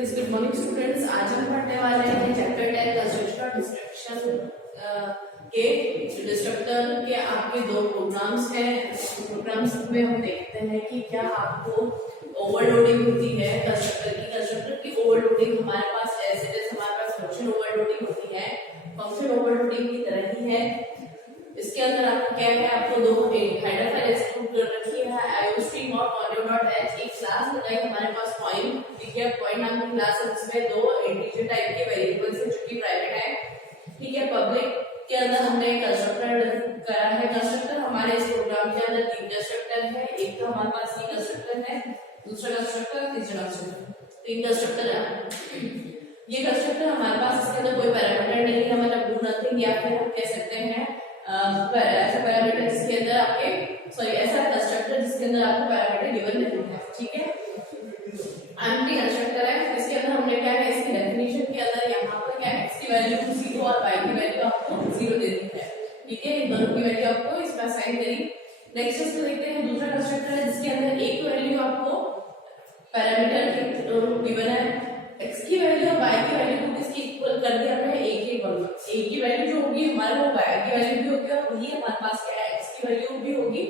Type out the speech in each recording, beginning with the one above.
Yes, good morning students. आज हम पढ़ने वाले हैं चैप्टर 10 कंस्ट्रक्शन डिस्ट्रक्शन के डिस्ट्रक्टर के आपके दो प्रोग्राम्स हैं। प्रोग्राम्स में हम देखते हैं कि क्या आपको ओवरलोडिंग होती है कंस्ट्रक्टर की ओवरलोडिंग हमारे पास ऐसे जैसे हमारे पास फंक्शन ओवरलोडिंग होती है, फंक्शन ओवरलोडिंग की तरह ही है। इसके अंदर आपको क्या है, आपको दो हेडर फाइल एक्सक्लूड कर रखी है iostream और audio.h। एक क्लास लगाई हमारे पास पॉइंट, ठीक है, पॉइंट नाम की क्लास है जिसमें दो इंटीजर टाइप के वेरिएबल्स हैं जो कि प्राइवेट है, ठीक है। पब्लिक के अंदर हमने कंस्ट्रक्टर करा है। कंस्ट्रक्टर हमारे इस प्रोग्राम के अंदर तीन कंस्ट्रक्टर है। एक तो हमारे पास ये कंस्ट्रक्टर है, दूसरा कंस्ट्रक्टर, तीसरा कंस्ट्रक्टर, तीन कंस्ट्रक्टर है। ये कंस्ट्रक्टर हमारे पास, इसके अंदर कोई पैरामीटर नहीं है, मतलब डू नथिंग, या फिर हम कह सकते हैं ऐसा पैरामीटर जिसके अंदर आपके ऐसा कंस्ट्रक्टर जिसके अंदर आपको पैरामीटर गिवन नहीं है, ठीक है। एम्प्टी कंस्ट्रक्टर है। इसके अंदर हमने क्या है, इसकी डेफिनेशन के अंदर यहाँ पर क्या है, x की वैल्यू 0 और y की वैल्यू आपको 0 दे दी है, ठीक है। इन दोनों की वैल्यू आपको इसमें असाइन करी। नेक्स्ट इसको देखते हैं, दूसरा कंस्ट्रक्टर है जिसके अंदर एक वैल्यू आपको पैरामीटर गिवन है, x की वैल्यू और y की वैल्यू को इसकी इक्वल कर दिया हमने a के इक्वल। a की वैल्यू जो होगी हमारे वो y की वैल्यू भी होगी और वही हमारे पास क्या है, x की वैल्यू भी होगी,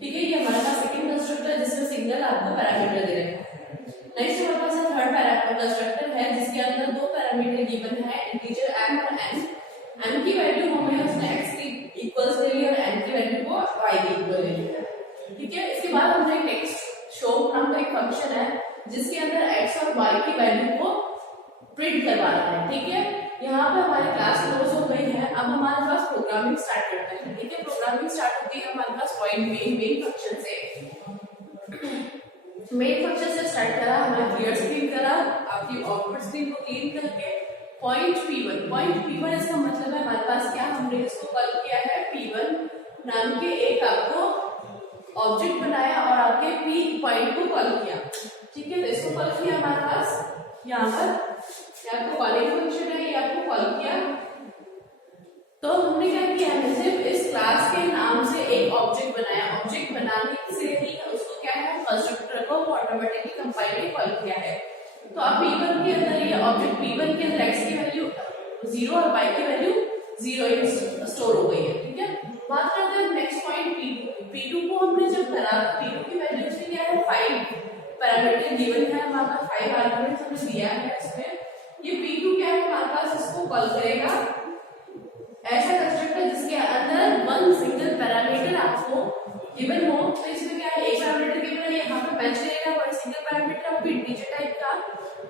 ठीक है। ये हमारे पास सेकंड कंस्ट्रक्टर जिसमें सिंगल आपको पैरामीटर दे रखा है। नेक्स्ट हमारे पास थर्ड कंस्ट्रक्टर है जिसके अंदर दो पैरामीटर गिवन है, इंटीजर m और n। m की वैल्यू हमें उसने x की इक्वल्स दे ली और n की वैल्यू को y की इक्वल दे ली है, ठीक है। इसके बाद हमने नेक्स्ट शो नाम का एक फंक्शन है जिसके अंदर x और y की वैल्यू को प्रिंट करवाना है, ठीक है। यहाँ पे हमारी क्लास क्लोज हो गई है। अब हमारे पास प्रोग्रामिंग स्टार्ट करते हैं, ठीक है। प्रोग्रामिंग स्टार्ट होती है हमारे पास पॉइंट मेन फंक्शन से। मेन फंक्शन से स्टार्ट करा, हमने क्लियर स्क्रीन करा, आपकी आउटपुट स्क्रीन को क्लीन करके पॉइंट p1 इसका मतलब है हमारे पास क्या, हमने इसको कॉल किया है p1 नाम के एक आपको ऑब्जेक्ट बनाया और आपके p पॉइंट को कॉल किया, ठीक है। तो इसको कॉल किया हमारे पास यहाँ पर आपको कॉलिंग फंक्शन है, ये आपको कॉल किया। तो हमने क्या किया है, सिर्फ इस क्लास के नाम से एक ऑब्जेक्ट बनाया। ऑब्जेक्ट बनाने से ही उसको क्या है, कंस्ट्रक्टर को ऑटोमेटिकली कंपाइल में कॉल किया है। तो अब p1 के अंदर ये ऑब्जेक्ट p1 के अंदर x की वैल्यू 0 और y की वैल्यू 0 स्टोर हो गई है, ठीक है। बात करते हैं नेक्स्ट पॉइंट p2 को हमने जब करा, p2 की वैल्यू इसमें क्या है, 5 पैरामीटर गिवन है हमारे पास, 5 आर्गुमेंट्स हमने दिया है इसमें। ये p2 क्या है हमारे पास, इसको कॉल करेगा ऐसा कंस्ट्रक्टर जिसके अंदर वन सिंगल पैरामीटर आपको गिवन हो। तो इसमें क्या है, एक पैरामीटर गिवन है, यहाँ पे मैच करेगा वन सिंगल पैरामीटर आपको इंटीजर टाइप का,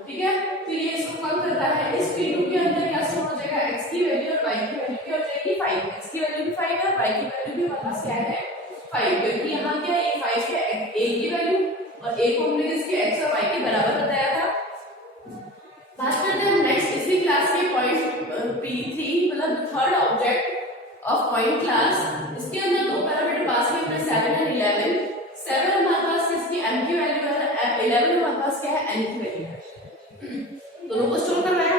ठीक है। तो ये इसको कॉल करता है। इस p2 के अंदर क्या स्टोर हो जाएगा, x की वैल्यू और y की वैल्यू क्या हो जाएगी 5। x की वैल्यू भी 5 है, y की वैल्यू भी हमारे पास क्या है 5, क्योंकि यहाँ क्या है, ये 5 है a की वैल्यू और a को हमने इसके x और y के बराबर बताया था। बात करते हैं नेक्स्ट इसी क्लास के पॉइंट p3 मतलब third object of point class. इसके अंदर दो पैरामीटर पास किए हमने 7 और 11। 7 हमारे पास इसकी m की वैल्यू है, 11 हमारे पास क्या है, n की वैल्यू है। दोनों को स्टोर करना है।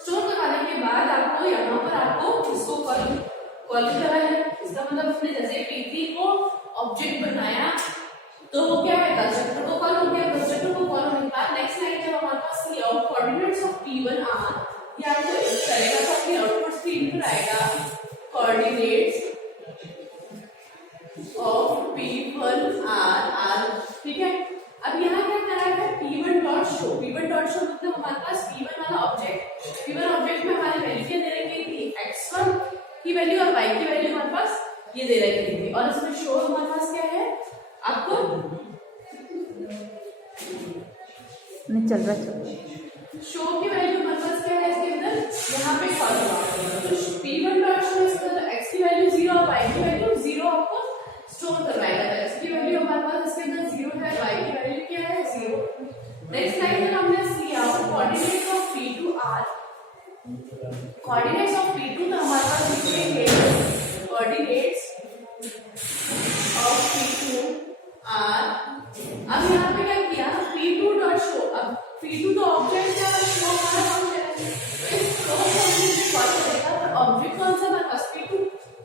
स्टोर करवाने के बाद आपको यहाँ पर आपको इसको कॉल करना है। इसका मतलब हमने जैसे p3 को ऑब्जेक्ट बनाया तो वो क्या है, कंस्ट्रक्टर को कॉल हो गया। कंस्ट्रक्टर को कॉल होने के बाद नेक्स्ट लाइन जब हमारे पास कोऑर्डिनेट्स ऑफ p1 आर, ये आपको करेगा तो अपनी आउटपुट स्क्रीन पर आएगा कोऑर्डिनेट्स ऑफ p1 आर, ठीक है। अब यहाँ क्या करा है, p1 डॉट शो मतलब हमारे पास p1 वाला ऑब्जेक्ट में हमारी वैल्यू क्या दे रखी थी, x1 की वैल्यू और y की वैल्यू हमारे पास ये दे रखी थी। और इसमें शो हमारे पास क्या है, आपको नहीं चल रहा शो की वैल्यू हमारे पास क्या है, इसके अंदर यहाँ पे कॉल हुआ तो p1 डॉट शो इसके अंदर x की वैल्यू 0 और y की वैल्यू 0 आपको स्टोर करवाएगा। तो x की वैल्यू हमारे पास इसके अंदर 0 है, y की वैल्यू क्या है 0। नेक्स्ट लाइन में हमने cout coordinates of p2 r, coordinates of p2 तो हमारे पास लिखेंगे कोऑर्डिनेट्स ऑफ p2 r। अब यहाँ पे क्या किया, p2 डॉट शो, अब p2 तो ऑब्जेक्ट है, शो हमारा फंक्शन है, इस शो फंक्शन से कॉल करेगा। पर ऑब्जेक्ट कौन सा हमारे पास p2,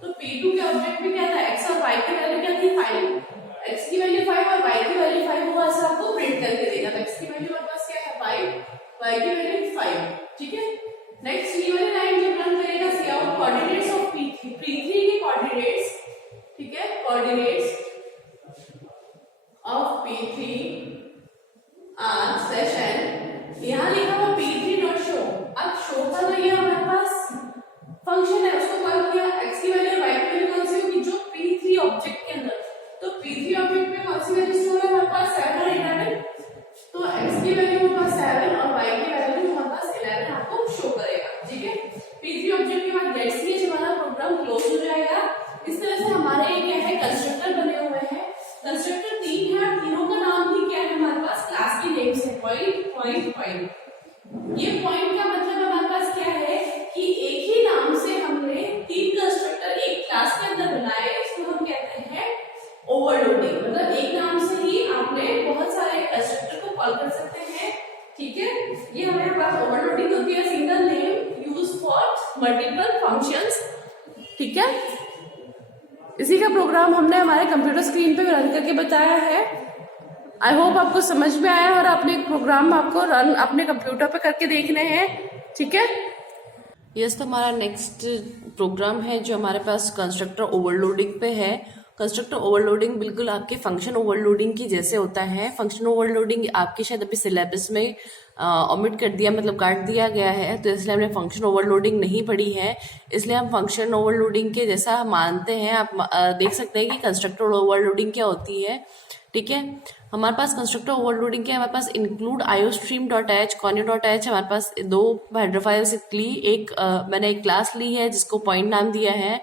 तो p2 के ऑब्जेक्ट में क्या था, x और y की वैल्यू क्या थी 5, x की वैल्यू 5 और y की वैल्यू 5 वो ऐसा आपको प्रिंट करके देगा। तो x की वैल्यू हमारे पास क्या है 5 y की वैल्यू 5, ठीक है। नेक्स्ट ये वाली लाइन जब रन करेगा सी आउट कोऑर्डिनेट्स ऑफ P3 के कोऑर्डिनेट्स, ठीक है, coordinates of P3 are slash n, यहाँ लिखा हुआ P3 डॉट शो। अब शो का तो ये हमारे पास फंक्शन है, उसको कॉल किया, x की वैल्यू y की वैल्यू कौन सी होगी, जो P3 ऑब्जेक्ट के अंदर, तो P3 ऑब्जेक्ट में कौन सी वैल्यू स्टोर है हमारे पास 7 और 11, तो x की वैल्यू हमारे पास 7 और y की वैल्यू हमारे पास 11 आपको शो करेगा, ठीक है। P3 ऑब्जेक्ट के बाद दैट्स मींस हमारा प्रोग्राम क्लोज हो जाएगा। इस तरह से हमारे क्या है कंस्ट्रक्टर बने हुए हैं। कंस्ट्रक्टर 3 है, तीनों का नाम ही क्या है हमारे पास क्लास की नेम से पॉइंट। ये पॉइंट का मतलब हमारे पास क्या है कि एक ही नाम से हमने 3 कंस्ट्रक्टर एक क्लास के अंदर बनाए, इसको हम कहते हैं ओवरलोडिंग। मतलब एक नाम से ही आपने बहुत सारे कंस्ट्रक्टर को कॉल कर सकते हैं, ठीक है। ये हमारे पास ओवरलोडिंग होती है, single name use for multiple functions, ठीक है। इसी का प्रोग्राम हमने हमारे कंप्यूटर स्क्रीन पे रन करके बताया है। आई होप आपको समझ में आया और अपने प्रोग्राम आपको रन अपने कंप्यूटर पे करके देखने हैं, ठीक है। यस, तो हमारा नेक्स्ट प्रोग्राम है जो हमारे पास कंस्ट्रक्टर ओवरलोडिंग पे है। कंस्ट्रक्टर ओवरलोडिंग बिल्कुल आपके फंक्शन ओवरलोडिंग की जैसे होता है। फंक्शन ओवरलोडिंग आपके शायद अभी सिलेबस में ओमिट कर दिया, मतलब काट दिया गया है, तो इसलिए हमने फंक्शन ओवरलोडिंग नहीं पढ़ी है, इसलिए हम फंक्शन ओवरलोडिंग के जैसा मानते हैं। आप देख सकते हैं कि कंस्ट्रक्टर ओवरलोडिंग क्या होती है, ठीक है। हमारे पास कंस्ट्रक्टर ओवरलोडिंग क्या है, हमारे पास इंक्लूड iostream.h, conio.h, हमारे पास 2 हेडर फाइल्स ली, एक मैंने एक क्लास ली है जिसको पॉइंट नाम दिया है,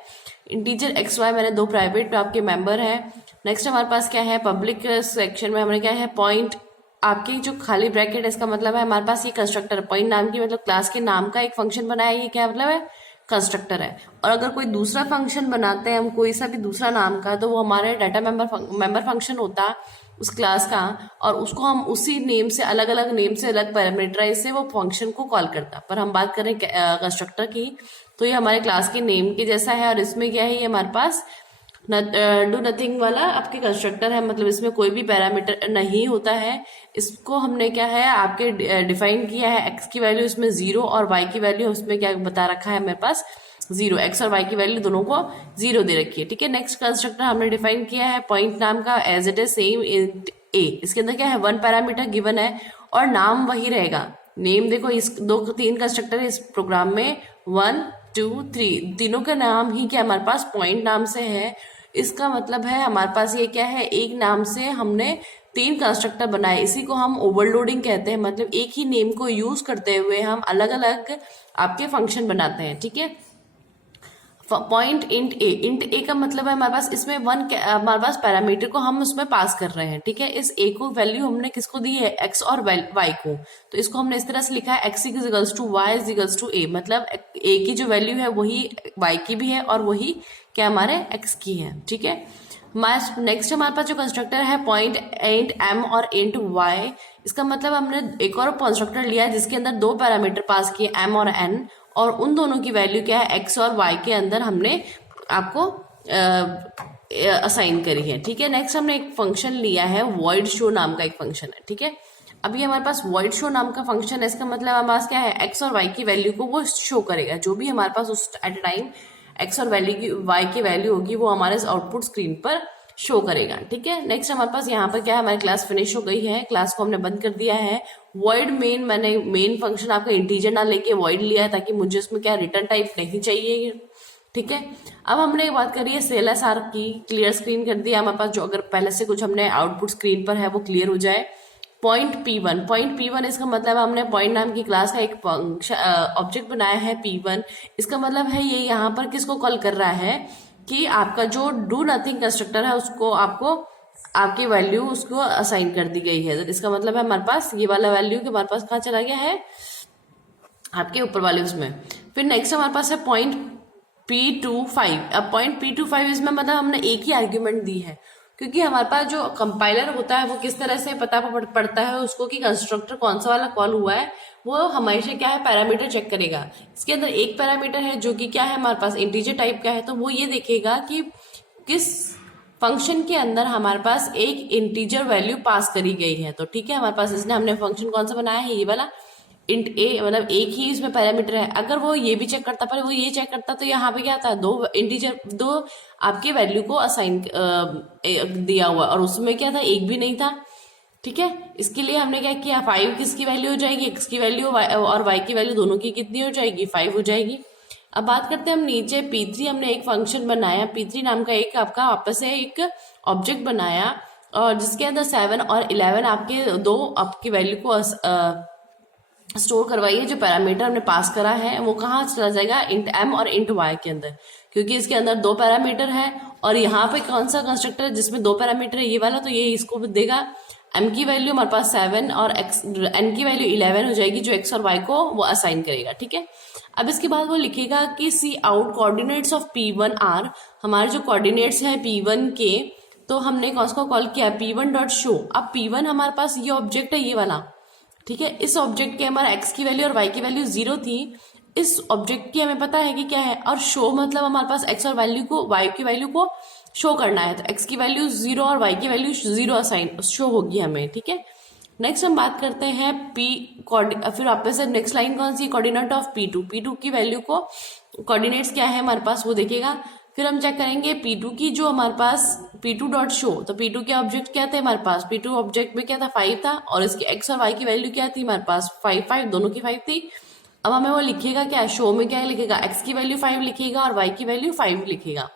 इंटीजर xy मैंने 2 प्राइवेट आपके मेंबर हैं। नेक्स्ट हमारे पास क्या है, पब्लिक सेक्शन में हमारे क्या है पॉइंट, आपकी जो खाली ब्रैकेट है इसका मतलब है हमारे पास ये कंस्ट्रक्टर पॉइंट नाम की मतलब क्लास के नाम का एक फंक्शन बनाया, ये क्या मतलब है कंस्ट्रक्टर है। और अगर कोई दूसरा फंक्शन बनाते हैं हम कोई सा भी दूसरा नाम का, तो वो हमारे डाटा मेंबर फंक्शन होता उस क्लास का, और उसको हम उसी नेम से अलग अलग नेम से अलग पैरामीटराइज से वो फंक्शन को कॉल करता। पर हम बात करें कंस्ट्रक्टर की, तो ये हमारे क्लास के नेम के जैसा है, और इसमें क्या है, ये हमारे पास डू नथिंग वाला आपके कंस्ट्रक्टर है, मतलब इसमें कोई भी पैरामीटर नहीं होता है। इसको हमने क्या है आपके डिफाइन किया है, एक्स की वैल्यू इसमें 0 और वाई की वैल्यू उसमें क्या बता रखा है मेरे पास 0, एक्स और वाई की वैल्यू दोनों को 0 दे रखी है, ठीक है। नेक्स्ट कंस्ट्रक्टर हमने डिफाइन किया है पॉइंट नाम का, as it is same int a. इसके अंदर क्या है 1 पैरामीटर गिवन है और नाम वही रहेगा। नेम देखो, इस 2-3 कंस्ट्रक्टर इस प्रोग्राम में 1 2 3 तीनों का नाम ही क्या हमारे पास पॉइंट नाम से है। इसका मतलब है हमारे पास ये क्या है, एक नाम से हमने 3 कंस्ट्रक्टर बनाए, इसी को हम ओवरलोडिंग कहते हैं। मतलब एक ही नेम को यूज करते हुए हम अलग अलग आपके फंक्शन बनाते हैं, ठीक है। पॉइंट इंट ए का मतलब है हमारे पास इसमें हमारे पास पैरामीटर को हम उसमें पास कर रहे हैं, ठीक है। इस ए को वैल्यू हमने किसको दी है, एक्स और वाई को, तो इसको हमने इस तरह से लिखा है x equals to y equals to a, मतलब ए की जो वैल्यू है वही वाई की भी है और वही क्या हमारे एक्स की है, ठीक है। नेक्स्ट हमारे पास जो कंस्ट्रक्टर है पॉइंट इंट एम और इंट वाई, इसका मतलब हमने एक और कंस्ट्रक्टर लिया है जिसके अंदर 2 पैरामीटर पास किए एम और एन, और उन दोनों की वैल्यू क्या है एक्स और वाई के अंदर हमने आपको असाइन करी है, ठीक है। नेक्स्ट हमने एक फंक्शन लिया है void show नाम का एक फंक्शन है, ठीक है। अभी हमारे पास void show नाम का फंक्शन है, इसका मतलब हमारे पास क्या है एक्स और वाई की वैल्यू को वो शो करेगा, जो भी हमारे पास उस एट अ टाइम एक्स और वाई की वैल्यू होगी वो हमारे आउटपुट स्क्रीन पर शो करेगा, ठीक है। नेक्स्ट हमारे पास यहाँ पर क्या है, हमारी क्लास फिनिश हो गई है, क्लास को हमने बंद कर दिया है। void मेन, मैंने मेन फंक्शन आपका इंटीजर ना लेके void लिया है ताकि मुझे उसमें क्या रिटर्न टाइप नहीं चाहिए, ठीक है। अब हमने एक बात करी है CLSR की, क्लियर स्क्रीन कर दिया हमारे पास, जो अगर पहले से कुछ हमने आउटपुट स्क्रीन पर है वो क्लियर हो जाए। पॉइंट P1 इसका मतलब हमने पॉइंट नाम की क्लास का एक ऑब्जेक्ट बनाया है P1। इसका मतलब है ये यहाँ पर किसको कॉल कर रहा है कि आपका जो डू नथिंग कंस्ट्रक्टर है उसको आपको आपकी वैल्यू उसको असाइन कर दी गई है। तो इसका मतलब है हमारे पास ये वाला वैल्यू कि हमारे पास कहाँ चला गया है आपके ऊपर वाले उसमें। फिर नेक्स्ट हमारे पास है पॉइंट P25। अब पॉइंट P25 इसमें मतलब हमने एक ही आर्ग्यूमेंट दी है, क्योंकि हमारे पास जो कंपाइलर होता है वो किस तरह से पता पड़ता है उसको कि कंस्ट्रक्टर कौन सा वाला कॉल हुआ है, वो हमेशा क्या है पैरामीटर चेक करेगा। इसके अंदर एक पैरामीटर है जो कि क्या है हमारे पास इंटीजर टाइप का है, तो वो ये देखेगा कि किस फंक्शन के अंदर हमारे पास एक इंटीजर वैल्यू पास करी गई है। तो ठीक है, हमारे पास इसने हमने फंक्शन कौन सा बनाया है, ये वाला इंट ए, मतलब एक ही इसमें पैरामीटर है। अगर वो ये भी चेक करता, पर वो ये चेक करता, तो यहाँ पे क्या था, दो इंटीजर, दो आपके वैल्यू को असाइन दिया हुआ, और उसमें क्या था, एक भी नहीं था। ठीक है, इसके लिए हमने क्या किया, 5 किसकी वैल्यू हो जाएगी, x की वैल्यू और y की वैल्यू दोनों की कितनी हो जाएगी, 5 हो जाएगी। अब बात करते हैं हम नीचे P3, हमने एक फंक्शन बनाया, P3 नाम का एक आपका वापस से एक ऑब्जेक्ट बनाया, और जिसके अंदर 7 और 11 आपके दो आपकी वैल्यू को स्टोर करवाइए। जो पैरामीटर हमने पास करा है वो कहाँ चला जाएगा, इंट m और इंट y के अंदर, क्योंकि इसके अंदर दो पैरामीटर है। और यहाँ पे कौन सा कंस्ट्रक्टर है जिसमें दो पैरामीटर है, ये वाला, तो ये इसको भी देगा। m की वैल्यू हमारे पास 7 और n की वैल्यू 11 हो जाएगी, जो x और y को वो असाइन करेगा। ठीक है, अब इसके बाद वो लिखेगा कि cout coordinates of P1 r, हमारे जो कोऑर्डिनेट्स है P1 के, तो हमने उसको कॉल किया P1 डॉट शो। अब P1 हमारे पास ये ऑब्जेक्ट है, ये वाला। ठीक है, इस ऑब्जेक्ट के हमारा x की वैल्यू और y की वैल्यू 0 थी, इस ऑब्जेक्ट की हमें पता है कि क्या है, और शो मतलब हमारे पास x और वैल्यू को, y की वैल्यू को शो करना है, तो x की वैल्यू 0 और y की वैल्यू 0 असाइन शो होगी हमें। ठीक है, नेक्स्ट हम बात करते हैं फिर वापस से नेक्स्ट लाइन कौन सी, कोऑर्डिनेट ऑफ P2 की वैल्यू को, कोऑर्डिनेट्स क्या है हमारे पास वो देखेगा। फिर हम चेक करेंगे P2 की, जो हमारे पास P2 डॉट शो, तो P2 के ऑब्जेक्ट क्या थे हमारे पास, P2 ऑब्जेक्ट में क्या था, 5 था, और इसकी x और y की वैल्यू क्या थी हमारे पास, 5 दोनों की 5 थी। अब हमें वो लिखेगा क्या, शो में क्या लिखेगा, x की वैल्यू 5 लिखेगा और y की वैल्यू 5 लिखेगा।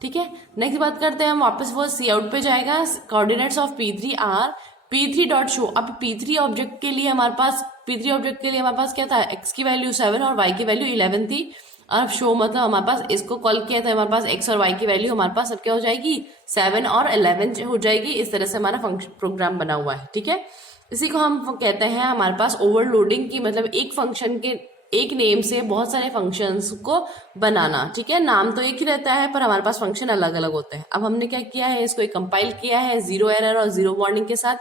ठीक है, नेक्स्ट बात करते हैं हम, वापस वो सी आउट पे जाएगा, coordinates of P3 are P3 dot show. अब P3 ऑब्जेक्ट के लिए हमारे पास क्या था, x की वैल्यू 7 और y की वैल्यू 11 थी। अब शो मतलब हमारे पास इसको कॉल किया था, हमारे पास x और y की वैल्यू हमारे पास अब क्या हो जाएगी, 7 और 11 हो जाएगी। इस तरह से हमारा फंक्शन प्रोग्राम बना हुआ है। ठीक है, इसी को हम कहते हैं हमारे पास ओवरलोडिंग की, मतलब एक फंक्शन के एक नेम से बहुत सारे फंक्शंस को बनाना। ठीक है, नाम तो एक ही रहता है पर हमारे पास फंक्शन अलग अलग होते हैं। अब हमने क्या किया है, इसको एक कंपाइल किया है 0 एरर और 0 वार्निंग के साथ।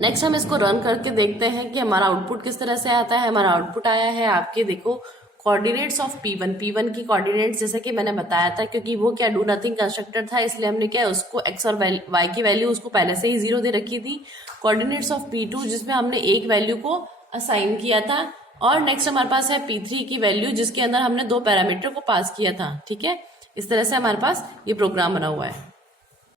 नेक्स्ट हम इसको रन करके देखते हैं कि हमारा आउटपुट किस तरह से आता है। हमारा आउटपुट आया है आपके, देखो, कोऑर्डिनेट्स ऑफ P1 की कोऑर्डिनेट्स, जैसे कि मैंने बताया था, क्योंकि वो क्या डू नथिंग कंस्ट्रक्टर था, इसलिए हमने क्या उसको x और y की वैल्यू उसको पहले से ही 0 दे रखी थी। कोऑर्डिनेट्स ऑफ P2 जिसमें हमने एक वैल्यू को असाइन किया था, और नेक्स्ट हमारे पास है P3 की वैल्यू जिसके अंदर हमने दो पैरामीटर को पास किया था। ठीक है, इस तरह से हमारे पास ये प्रोग्राम बना हुआ है।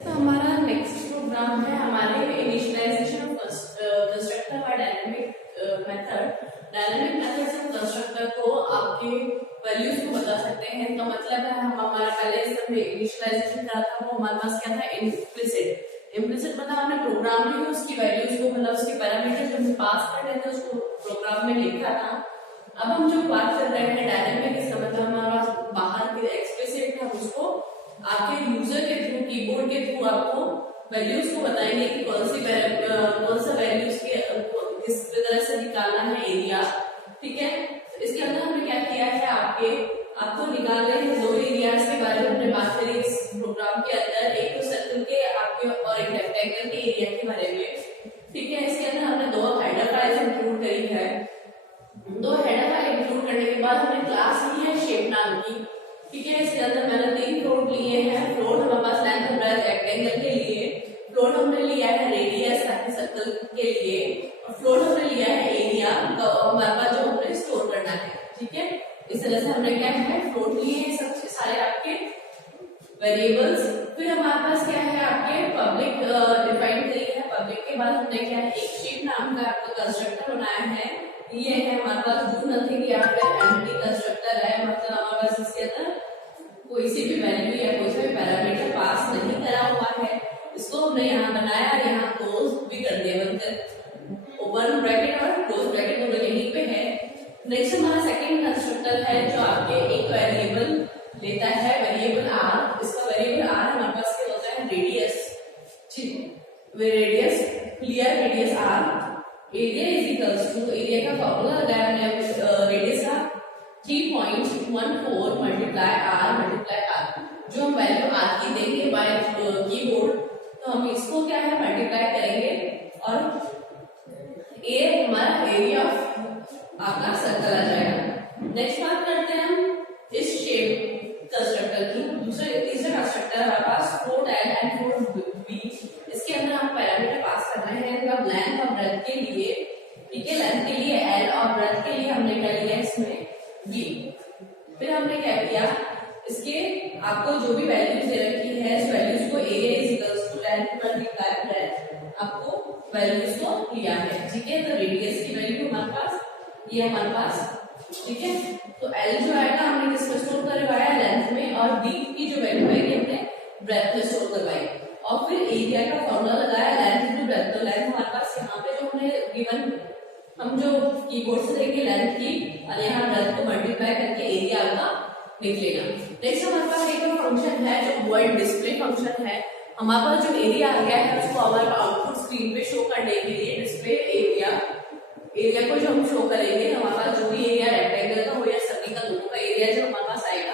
तो हमारा नेक्स्ट प्रोग्राम है हमारे initialization of constructor by dynamic method. Dynamic method से कंस्ट्रक्टर को आपके वैल्यूज को बता सकते हैं। तो मतलब है हम हमारा पहले हमने इनिशियलाइजेशन करा था, वो हमारे पास क्या था, इम्प्लिसिट मतलब हमने प्रोग्राम में ही उसकी वैल्यूज को, मतलब उसके पैरामीटर जो हम पास कर रहे थे उसको प्रोग्राम में लिखा था। अब हम जो बात कर रहे हैं डायनामिक, इसका मतलब हमारा बाहर की एक्सप्लिसिट है, उसको आपके यूजर के थ्रू, कीबोर्ड के थ्रू आपको वैल्यूज को बताएंगे कि कौन सा वैल्यूज के किस तरह से निकालना है एरिया। ठीक है, इसके अंदर हमने क्या किया है, आपको निकालने हैं दो एरियाज के बारे में हमने बात करी इस प्रोग्राम के अंदर, एक तो सर्कल के आपके और एक रेक्टेंगल के एरिया के बारे में। ठीक है, इसके अंदर हमने दो हेडर फाइल्स इंक्लूड करी है। दो हेडर फाइल इंक्लूड करने के बाद हमने क्लास ली है शेप नाम की। ठीक है, इसके अंदर मैंने 3 फ्लोट लिए हैं। फ्लोट हमारे पास लेंथ और ब्रेड्थ रेक्टेंगल के लिए, फ्लोट हमने लिया है रेडियस ताकि सर्कल के लिए, और फ्लोट हमने लिया है एरिया हमारे पास जो हमने स्टोर करना है। ठीक है, इस तरह से हमने क्या है, फ्लोट लिए हैं, सब सारे आपके वेरिएबल्स। फिर हमारे पास क्या है, आपके पब्लिक डिफाइन करी है। पब्लिक के बाद हमने क्या है, एक शेप नाम का आपका कंस्ट्रक्टर बनाया है। ये है हमारे पास डू नथिंग या फिर एम्प्टी कंस्ट्रक्टर है, मतलब हमारे पास इसके अंदर कोई सी भी वैल्यू या कोई सा भी पैरामीटर पास नहीं करा हुआ है। इसको हमने यहाँ बनाया, यहाँ क्लोज भी कर दिया, बनकर ओपन ब्रैकेट और क्लोज ब्रैकेट दोनों यहीं पे है। नेक्स्ट हमारा सेकंड कंस्ट्रक्टर है जो आपके एक वेरिएबल लेता है, वेरिएबल आर। इसका वेरिएबल आर हमारे पास क्या होता है, radius. Radius, clear radius R. Area is equals to, area का फॉर्मूला लगाया हमने रेडियस का 3.14 मल्टीप्लाई आर। जो हम वैल्यू आर की देंगे बाय कीबोर्ड, तो हम इसको क्या है मल्टीप्लाई करेंगे और ये हमारा एरिया ऑफ आपका सर्कल आ जाएगा। नेक्स्ट बात करते हैं हम इस शेप कंस्ट्रक्टर की। तीसरा कंस्ट्रक्टर हमारे पास फ्लोट एंड फ्लोट बी। इसके अंदर हम पैरामीटर पास करना है, मतलब लेंथ और ब्रेड्थ के लिए। ठीक है, लेंथ के लिए एल आपको वैल्यूज को लिया है, ठीक है। तो रेडियस की वैल्यू हमारे पास ये है हमारे पास, ठीक है। तो एल जो आएगा हमने किसमें स्टोर करवाया, लेंथ में, और डी की जो वैल्यू आएगी हमने ब्रेथ में स्टोर करवाई, और फिर एरिया का फॉर्मूला लगाया लेंथ टू ब्रेथ। तो लेंथ हमारे पास यहाँ पे जो हमने गिवन, हम जो कीबोर्ड से लेंगे लेंथ की, और यहाँ ब्रेथ को मल्टीप्लाई करके एरिया आपका निकलेगा। नेक्स्ट हमारे पास एक फंक्शन है जो वर्ड डिस्प्ले फंक्शन है। हमारे पास जो एरिया आ गया है उसको हमारे आउटपुट स्क्रीन पे शो करने के लिए डिस्प्ले एरिया को जो हम शो करेंगे, हमारे पास जो भी एरिया रेक्टेंगल का हो या सर्कल का, दोनों का एरिया जो हमारे पास आएगा,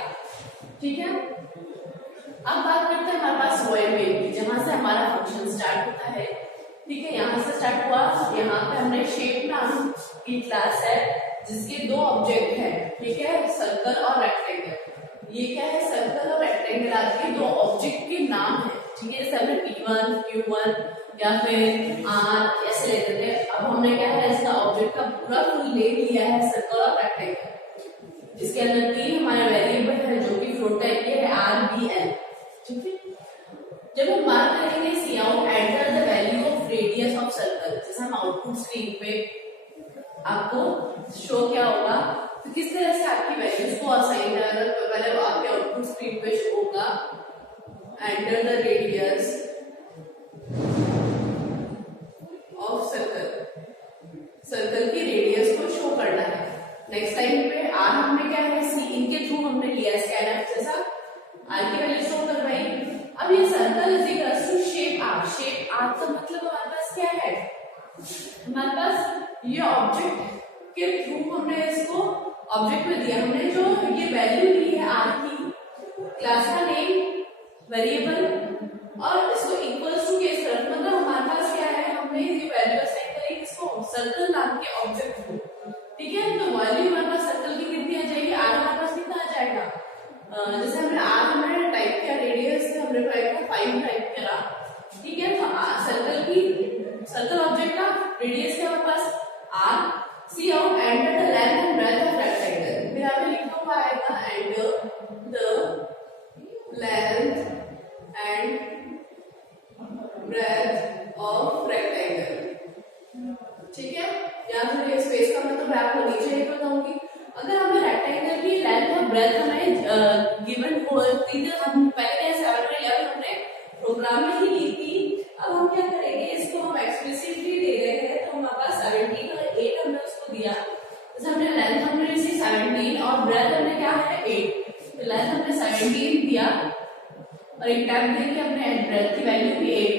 ठीक है। अब बात करते हैं हमारे पास वॉइड मेन की, जहां से हमारा फंक्शन स्टार्ट होता है, ठीक है। यहाँ से स्टार्ट हुआ, यहाँ पे हमने शेप नाम की क्लास है जिसके दो ऑब्जेक्ट है, ठीक है, सर्कल और रेक्टेंगल। ये क्या है, सर्कल और रेक्टेंगल आपके दो ऑब्जेक्ट के नाम है, ठीक है। जैसे हमने P1, Q1 या फिर R ऐसे लेते थे। अब हमने क्या है, इसका ऑब्जेक्ट का पूरा फुल ले लिया है, सर्कल और रेक्टेंगल। इसके अंदर तीन हमारे वेरिएबल है जो कि फ्लोट टाइप के है, R, B, L, ठीक है। जब हम बात करेंगे cout enter the value of radius of circle, जैसे हम आउटपुट स्क्रीन पे आपको शो क्या होगा, तो किस तरह से आपकी वैल्यूज को असाइन है, पहले वो आपके आउटपुट स्क्रीन पे शो होगा, enter the radius of circle की रेडियस को शो करना है। नेक्स्ट टाइम पे आर हमने क्या है, सी इनके थ्रू हमने लिया स्कैनर जैसा, आर की वैल्यू शो करवाई। अब ये circle is equal to shape R. Shape R का मतलब हमारे पास क्या है, हमारे पास ये ऑब्जेक्ट के थ्रू हमने इसको ऑब्जेक्ट में दिया, हमने जो ये वैल्यू ली है आर की, क्लास का नेम, वेरिएबल, और इसको इक्वल्स टू के तरफ, मतलब हमारे पास क्या है, हमने ये वैल्यू असाइन करी इसको सर्कल नाम के ऑब्जेक्ट को, ठीक है। तो वैल्यू हमारे पास सर्कल की कितनी आ जाएगी, आर हमारे पास कितना आ जाएगा, जैसे हमने आर हमने टाइप किया, रेडियस हमने 5 टाइप करा, ठीक है। तो सर्कल की, सर्कल ऑब्जेक्ट का रेडियस क्या हमारे पास r, cout enter the length and breadth of rectangle. फिर हमें लिखना हुआ आएगा enter the length and breadth of rectangle, ठीक है। यहाँ पर स्पेस का मतलब मैं आपको नीचे ही बताऊंगी। अगर हमें रेक्टेंगल की लेंथ और ब्रेथ हमें गिवन होती है, हम पहले 7 में 11 हमने प्रोग्राम में ही ली थी। अब हम क्या करेंगे, इसको हम एक्सप्लिसिटली दे रहे हैं, तो हमारे पास 17 और 8 हमने उसको दिया। जैसे हमने लेंथ हमने इसी 17 और ब्रेथ हमने क्या है 8, तो लेंथ हमने 17 दिया और एक टैब देके हमने ब्रेथ की वैल्यू भी 8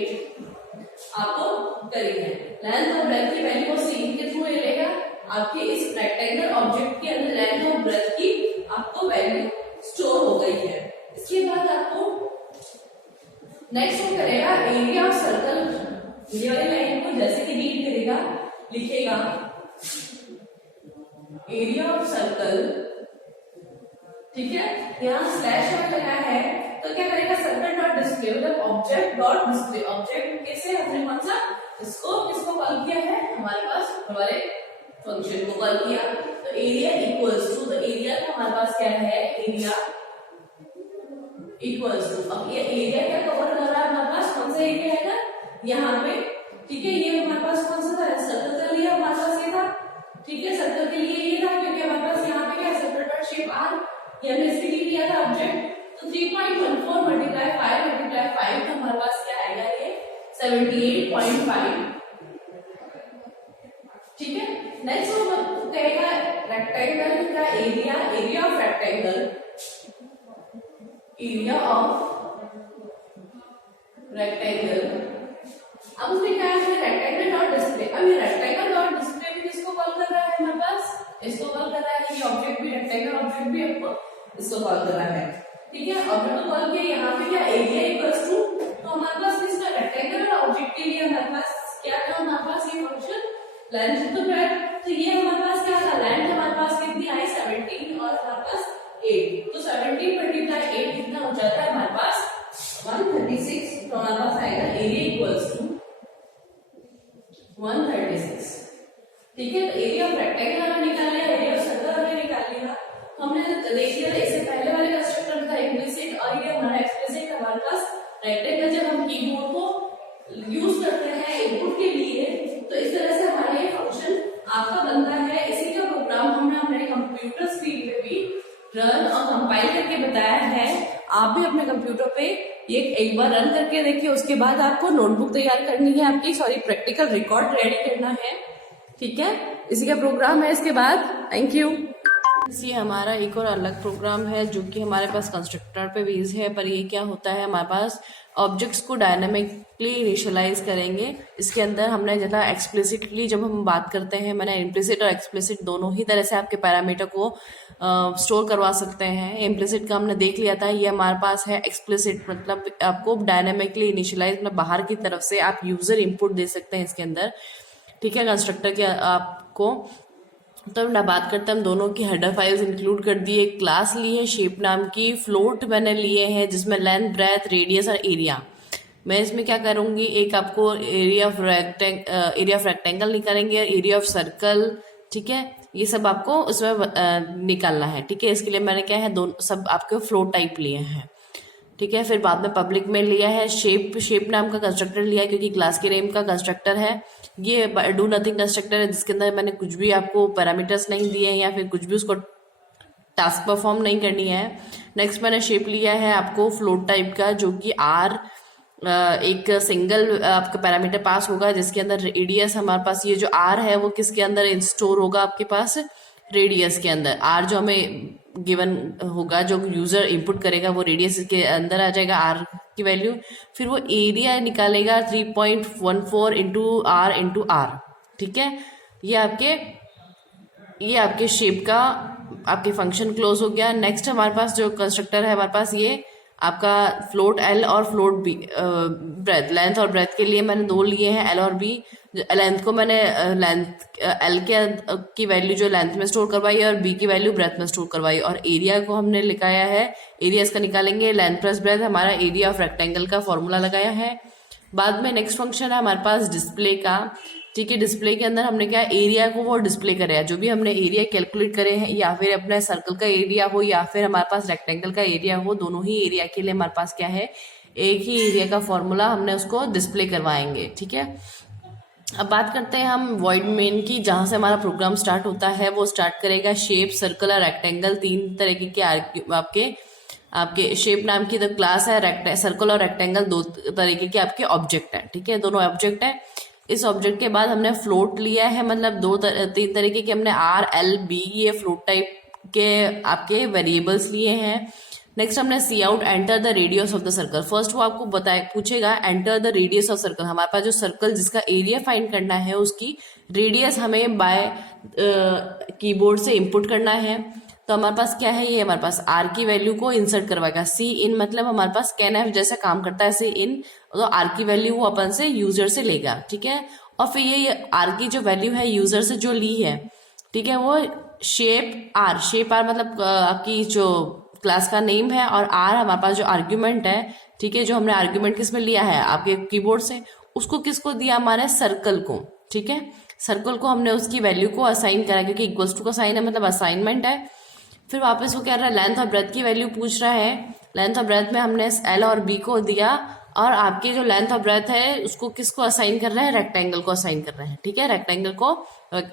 आपको करेंगे। लेंथ और ब्रेथ की वैल्यू को सी के थ्रू ले लेगा, आपके इस रेक्टेंगल ऑब्जेक्ट के अंदर लेंथ और ब्रेथ की आपको वैल्यू स्टोर हो गई है। इसके बाद आपको नेक्स्ट वो करेगा एरिया ऑफ सर्कल, ये वाली लाइन को जैसे कि रीड करेगा, लिखेगा एरिया ऑफ सर्कल, ठीक है। यहाँ स्लैश लगा है, तो क्या करेगा, सर्कल डॉट डिस्प्ले, मतलब ऑब्जेक्ट डॉट डिस्प्ले। ऑब्जेक्ट कैसे हमने कौन सा, इसको किसको कॉल किया है, हमारे पास हमारे फंक्शन को कॉल किया। तो एरिया इक्वल्स टू, तो एरिया का हमारे पास क्या है, एरिया इक्वल्स टू, अब ये एरिया क्या कवर कर रहा है हमारे पास, कौन सा एरिया है ना यहाँ पे, ठीक है। ये हमारे पास कौन सा था, सर्कल का लिए हमारे पास ये था, ठीक है। सर्कल के लिए ये था क्योंकि हमारे पास यहाँ पे क्या सर्कल डॉट शेप आर, ये हमने इसके लिए लिया था ऑब्जेक्ट। तो 3.14 मल्टीप्लाई 5 तो हमारे पास क्या आएगा, ये 78.5, ठीक है। नेक्स्ट वो कहेगा रेक्टेंगल का area, area of rectangle, area of rectangle. अब उसमें क्या है, रेक्टेंगल डॉट डिस्प्ले। अब ये रेक्टेंगल डॉट डिस्प्ले भी किसको कॉल कर रहा है हमारे पास, इसको कॉल कर रहा है, ये ऑब्जेक्ट भी रेक्टेंगल ऑब्जेक्ट भी आपको इसको कॉल कर रहा है, ठीक है। ऑब्जेक्ट को कॉल किया, यहाँ पे क्या एरिया इक्वल्स टू, तो हमारे पास इसका रेक्टेंगल और ऑब्जेक्ट के लिए हमारे पास क्या था, हमारे पास ये फंक्शन लेंथ टू ब्रेथ। तो ये हमारे पास क्या था, लेंथ हमारे पास कितनी आई 17 और हमारे पास 8, तो 17 मल्टीप्लाई 8 कितना हो जाता है हमारे पास 136। तो हमारे पास आएगा एरिया इक्वल्स टू 136, ठीक है। तो एरिया ऑफ रेक्टेंगल हमने निकाल लिया, एरिया ऑफ सर्कल हमने निकाल लिया। हमने देख लिया इससे पहले वाले कंस्ट्रक्टर था इम्प्लिसिट, और ये हमारा एक्सप्लिसिट। हमारे पास रेक्टेंगल जब हम कीबोर्ड को यूज करते हैं रन और कंपाइल करके बताया है। आप भी अपने कंप्यूटर पे ये एक बार रन करके देखिए, उसके बाद आपको नोटबुक तैयार करनी है आपकी, प्रैक्टिकल रिकॉर्ड रेडी करना है, ठीक है। इसी का प्रोग्राम है इसके बाद। Thank you. ये हमारा एक और अलग प्रोग्राम है जो कि हमारे पास कंस्ट्रक्टर पे बेस्ड है, पर ये क्या होता है, हमारे पास ऑब्जेक्ट्स को डायनामिकली इनिशियलाइज करेंगे। इसके अंदर हमने ज़्यादा एक्सप्लिसिटली जब हम बात करते हैं, मैंने इम्प्लिसिट और एक्सप्लिसिट दोनों ही तरह से आपके पैरामीटर को स्टोर करवा सकते हैं। इम्प्लिसिट का हमने देख लिया था, ये हमारे पास है। एक्सप्लिसिट मतलब आपको डायनामिकली इनिशियलाइज, मतलब बाहर की तरफ से आप यूजर इनपुट दे सकते हैं इसके अंदर, ठीक है, कंस्ट्रक्टर के आपको। तो हम बात करते हैं, हम दोनों की हेडर फाइल्स इंक्लूड कर दी। एक क्लास ली है शेप नाम की, फ्लोट मैंने लिए हैं जिसमें लेंथ, ब्रेथ, रेडियस और एरिया। मैं इसमें क्या करूंगी, एक आपको एरिया ऑफ रेक्टेंगल निकालेंगे, एरिया ऑफ सर्कल, ठीक है, ये सब आपको उसमें निकालना है, ठीक है। इसके लिए मैंने क्या है, दोनों सब आपके फ्लोट टाइप लिए हैं, ठीक है। फिर बाद में पब्लिक में लिया है शेप नाम का कंस्ट्रक्टर लिया है, क्योंकि क्लास के नेम का कंस्ट्रक्टर है। ये डू नथिंग कंस्ट्रक्टर है जिसके अंदर मैंने कुछ भी आपको पैरामीटर्स नहीं दिए हैं या फिर कुछ भी उसको टास्क परफॉर्म नहीं करनी है। नेक्स्ट मैंने शेप लिया है आपको फ्लोट टाइप का, जो कि आर एक सिंगल आपका पैरामीटर पास होगा, जिसके अंदर रेडियस हमारे पास, ये जो आर है वो किसके अंदर स्टोर होगा, आपके पास रेडियस के अंदर। आर जो हमें गिवन होगा, जो यूजर इनपुट करेगा वो रेडियस के अंदर आ जाएगा, आर की वैल्यू। फिर वो एरिया निकालेगा 3.14 इंटू आर, ठीक है। ये आपके शेप का आपके फंक्शन क्लोज हो गया। नेक्स्ट हमारे पास जो कंस्ट्रक्टर है हमारे पास, ये आपका फ्लोट एल और फ्लोट बी, ब्रेथ, लेंथ और ब्रेथ के लिए मैंने दो लिए हैं, एल और बी। लेंथ को मैंने एल की वैल्यू जो लेंथ में स्टोर करवाई और बी की वैल्यू ब्रेथ में स्टोर करवाई, और एरिया को हमने लिखाया है, एरिया इसका निकालेंगे, लेंथ प्लस ब्रेथ हमारा एरिया ऑफ रेक्टेंगल का फॉर्मूला लगाया है। बाद में नेक्स्ट फंक्शन है हमारे पास डिस्प्ले का, ठीक है। डिस्प्ले के अंदर हमने क्या, एरिया को वो डिस्प्ले करे, जो भी हमने एरिया कैलकुलेट करे हैं, या फिर अपने सर्कल का एरिया हो या फिर हमारे पास रेक्टेंगल का एरिया हो, दोनों ही एरिया के लिए हमारे पास क्या है, एक ही एरिया का फॉर्मूला हमने उसको डिस्प्ले करवाएंगे, ठीक है। अब बात करते हैं हम वॉइड मेन की, जहां से हमारा प्रोग्राम स्टार्ट होता है। वो स्टार्ट करेगा शेप, सर्कल और रेक्टेंगल, तीन तरीके के आपके शेप नाम की तो क्लास है, सर्कल और रेक्टेंगल दो तरीके के आपके ऑब्जेक्ट है, ठीक है, दोनों ऑब्जेक्ट है। इस ऑब्जेक्ट के बाद हमने फ्लोट लिया है, मतलब तीन तरीके के हमने आर, एल, बी, ये फ्लोट टाइप के आपके वेरिएबल्स लिए हैं। नेक्स्ट हमने cout, enter the radius of the circle. First वो आपको पूछेगा enter the radius of circle. हमारे पास जो सर्कल जिसका एरिया फाइंड करना है, उसकी रेडियस हमें बाय कीबोर्ड से इनपुट करना है। तो हमारे पास क्या है, ये हमारे पास आर की वैल्यू को इंसर्ट करवाएगा। सी इन मतलब हमारे पास scanf जैसा काम करता है, सी इन, तो आर की वैल्यू वो अपन से यूजर से लेगा, ठीक है। और फिर ये आर की जो वैल्यू है यूजर से जो ली है, ठीक है, वो शेप आर मतलब आपकी जो क्लास का नेम है, और आर हमारे पास जो आर्ग्यूमेंट है, ठीक है, जो हमने आर्ग्यूमेंट किसमें लिया है, आपके कीबोर्ड से, उसको किसको दिया, हमारे सर्कल को, ठीक है। सर्कल को हमने उसकी वैल्यू को असाइन करा, क्योंकि इक्वल्स टू का साइन है, मतलब असाइनमेंट है। फिर वापस वो कह रहा है लेंथ और ब्रेथ की वैल्यू पूछ रहा है। लेंथ और ब्रेथ में हमने एल और बी को दिया, और आपकी जो लेंथ और ब्रेथ है उसको किसको असाइन कर रहे हैं, रेक्टेंगल को असाइन कर रहे हैं, ठीक है। रेक्टेंगल को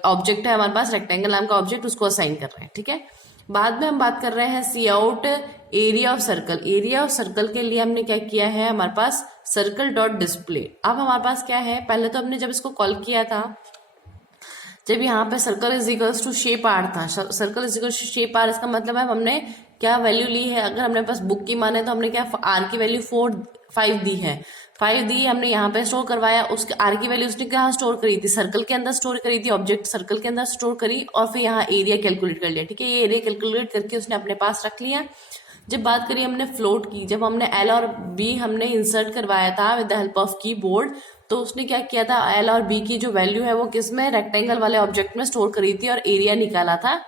ऑब्जेक्ट है हमारे पास, रेक्टेंगल नाम का ऑब्जेक्ट, उसको असाइन कर रहे हैं, ठीक है। बाद में हम बात कर रहे हैं cout area of circle. Area of circle के लिए हमने क्या किया है, हमारे पास सर्कल डॉट डिस्प्ले। अब हमारे पास क्या है, पहले तो हमने जब इसको कॉल किया था, जब यहाँ पे circle is equals to shape r था, circle is equals to shape r, इसका मतलब है हमने क्या वैल्यू ली है, अगर हमने पास बुक की माने तो हमने क्या आर की वैल्यू 5 दी है, 5 दी हमने यहाँ पे स्टोर करवाया। उसके आर की वैल्यू उसने कहाँ स्टोर करी थी, सर्कल के अंदर स्टोर करी थी, ऑब्जेक्ट सर्कल के अंदर स्टोर करी, और फिर यहाँ एरिया कैलकुलेट कर लिया, ठीक है। ये एरिया कैलकुलेट करके उसने अपने पास रख लिया। जब बात करी हमने फ्लोट की, जब हमने एल और बी हमने इंसर्ट करवाया था with the help of keyboard, तो उसने क्या किया था, एल और बी की जो वैल्यू है वो किसमें, रेक्टेंगल वाले ऑब्जेक्ट में स्टोर करी थी और एरिया निकाला था,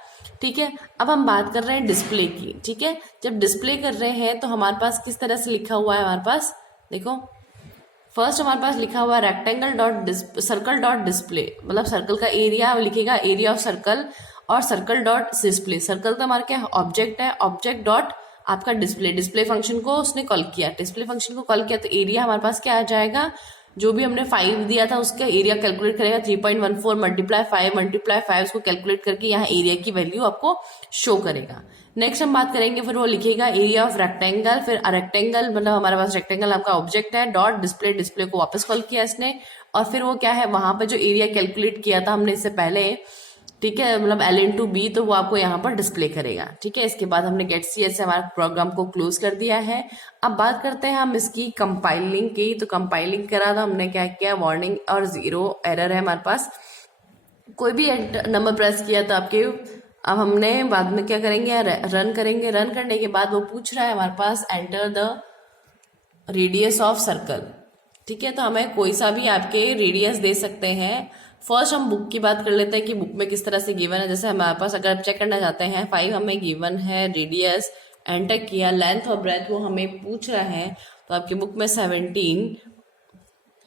ठीक है। अब हम बात कर रहे हैं डिस्प्ले की, ठीक है। जब डिस्प्ले कर रहे हैं तो हमारे पास किस तरह से लिखा हुआ है, हमारे पास देखो, फर्स्ट हमारे पास लिखा हुआ है rectangle dot circle dot display, मतलब सर्कल का एरिया लिखेगा, एरिया ऑफ सर्कल, और सर्कल डॉट डिस्प्ले। सर्कल तो हमारा क्या ऑब्जेक्ट है, ऑब्जेक्ट डॉट आपका डिस्प्ले फंक्शन को उसने कॉल किया, डिस्प्ले फंक्शन को कॉल किया, तो एरिया हमारे पास क्या आ जाएगा, जो भी हमने 5 दिया था उसका एरिया कैलकुलेट करेगा, 3.14 मल्टीप्लाई 5 उसको कैलकुलेट करके यहाँ एरिया की वैल्यू आपको शो करेगा। नेक्स्ट हम बात करेंगे, फिर वो लिखेगा एरिया ऑफ रेक्टेंगल, फिर रेक्टेंगल मतलब हमारे पास रेक्टेंगल आपका ऑब्जेक्ट है, डॉट डिस्प्ले, डिस्प्ले को वापस कॉल किया इसने, और फिर वो क्या है वहां पर जो एरिया कैलकुलेट किया था हमने इससे पहले, ठीक है, मतलब L/B, तो वो आपको यहाँ पर डिस्प्ले करेगा। ठीक है, इसके बाद हमने गेट CS से हमारे प्रोग्राम को क्लोज कर दिया है। अब बात करते हैं हम इसकी कंपाइलिंग की। तो कंपाइलिंग करा था हमने, क्या किया, वार्निंग और 0 एरर है हमारे पास, कोई भी नंबर प्रेस किया तो आपके। अब हमने बाद में क्या करेंगे, रन करेंगे। रन करने के बाद वो पूछ रहा है हमारे पास enter the radius of circle. ठीक है, तो हमें कोई सा भी आपके रेडियस दे सकते हैं। फर्स्ट हम बुक की बात कर लेते हैं कि बुक में किस तरह से गिवन है। जैसे हमारे पास अगर आप चेक करना चाहते हैं 5 हमें गिवन है, रेडियस एंटर किया, लेंथ और ब्रेथ वो हमें पूछ रहा है, तो आपकी बुक में 17,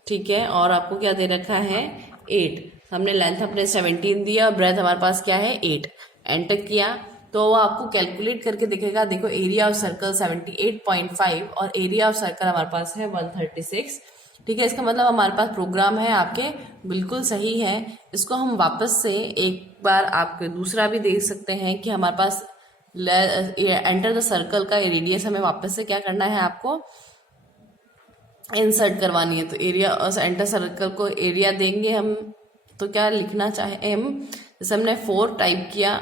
ठीक है, और आपको क्या दे रखा है 8। हमने लेंथ अपने 17 दिया और ब्रेथ हमारे पास क्या है 8, एंटर किया तो वो आपको कैलकुलेट करके दिखेगा। देखो एरिया ऑफ सर्कल 78.5 और एरिया ऑफ सर्कल हमारे पास है 136। ठीक है, इसका मतलब हमारे पास प्रोग्राम है आपके बिल्कुल सही है। इसको हम वापस से एक बार आपके दूसरा भी देख सकते हैं कि हमारे पास एंटर द सर्कल का रेडियस हमें वापस से क्या करना है, आपको इंसर्ट करवानी है। तो एरिया एंटर सर्कल को एरिया देंगे हम, तो क्या लिखना चाहे हम, जैसे हमने 4 टाइप किया,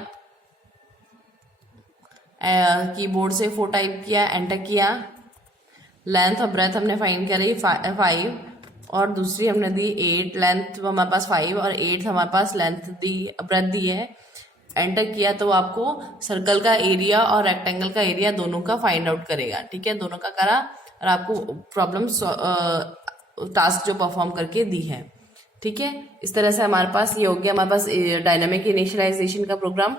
कीबोर्ड से 4 टाइप किया, एंटर किया, लेंथ और ब्रेथ हमने फाइंड करी 5 और दूसरी हमने दी 8, लेंथ हमारे पास 5 और 8 हमारे पास लेंथ दी, ब्रेथ दी है, एंटर किया तो आपको सर्कल का एरिया और रेक्टेंगल का एरिया दोनों का फाइंड आउट करेगा। ठीक है, दोनों का करा और आपको प्रॉब्लम टास्क जो परफॉर्म करके दी है। ठीक है, इस तरह से हमारे पास ये हो गया हमारे पास डायनामिक इनिशियलाइजेशन का प्रोग्राम।